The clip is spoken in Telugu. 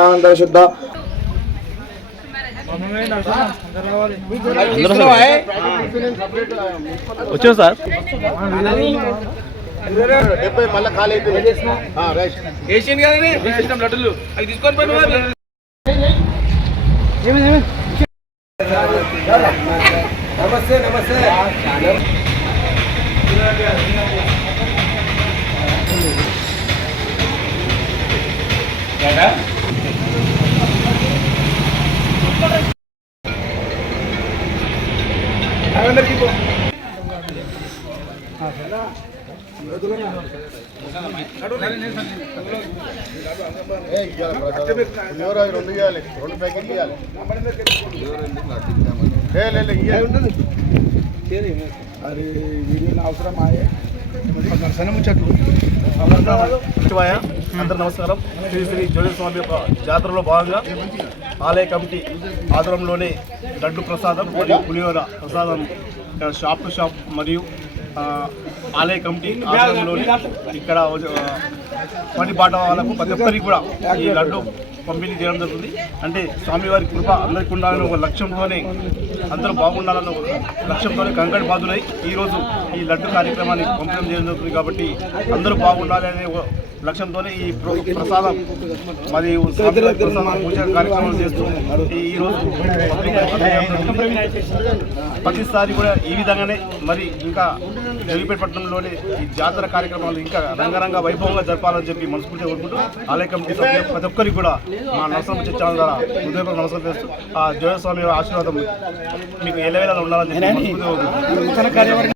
దర్శనానంతర శుద్ధ వచ్చావు సార్ మళ్ళీ ఖాళీ ఏషియన్ కానీ లడ్డులు అవి తీసుకొని పోయి నమస్తే నమస్తే రెండు ఇవ్వాలి, 2 ప్యాకెట్లు ఇవ్వాలి. అది వీడియోలో అవసరం ఆయే అందరూ నమస్కారం. శ్రీ శ్రీ జ్యోతి స్వామి యొక్క జాతరలో భాగంగా ఆలయ కమిటీ ఆధ్వర్యంలోనే లడ్డు ప్రసాదం మరియు పులిహోర ప్రసాదం షాప్ టు షాప్ మరియు ఆలయ కమిటీ ఆధ్వర్యంలోనే ఇక్కడ పని బాట వాళ్ళకు ప్రతి ఒక్కరికి కూడా ఈ లడ్డు పంపిణీ చేయడం జరుగుతుంది. అంటే స్వామివారి కృప అందరికీ ఉండాలని ఒక లక్ష్యంతోనే, అందరూ బాగుండాలని ఒక లక్ష్యంతోనే కంకణ బాధులై ఈరోజు ఈ లడ్డు కార్యక్రమాన్ని పంపిణీ చేయడం జరుగుతుంది. కాబట్టి అందరూ బాగుండాలి అనే ఒక లక్ష్యంతోనే ఈ ప్రసాదం మరియు పూజ కార్యక్రమాలు చేస్తూ ఈరోజు ప్రతిసారి కూడా ఈ విధంగానే మరి ఇంకా జగిపేట పట్టణంలోనే ఈ జాతర కార్యక్రమాలు ఇంకా రంగరంగ వైభవంగా జరపాలని చెప్పి మనస్ఫూర్తిగా కోరుకుంటూ ఆలయ కమిటీ సభ్యులు ప్రతి ఒక్కరికి కూడా మా నరసింహ ఛానల్ ద్వారా హృదయపూర్వక నమస్కారం చేస్తూ ఆ జ్యోతిస్వామి ఆశీర్వాదం మీకు ఎల్లవేళలా ఉండాలని చెప్పి మనస్ఫూర్తిగా కోరుకుంటున్నాను.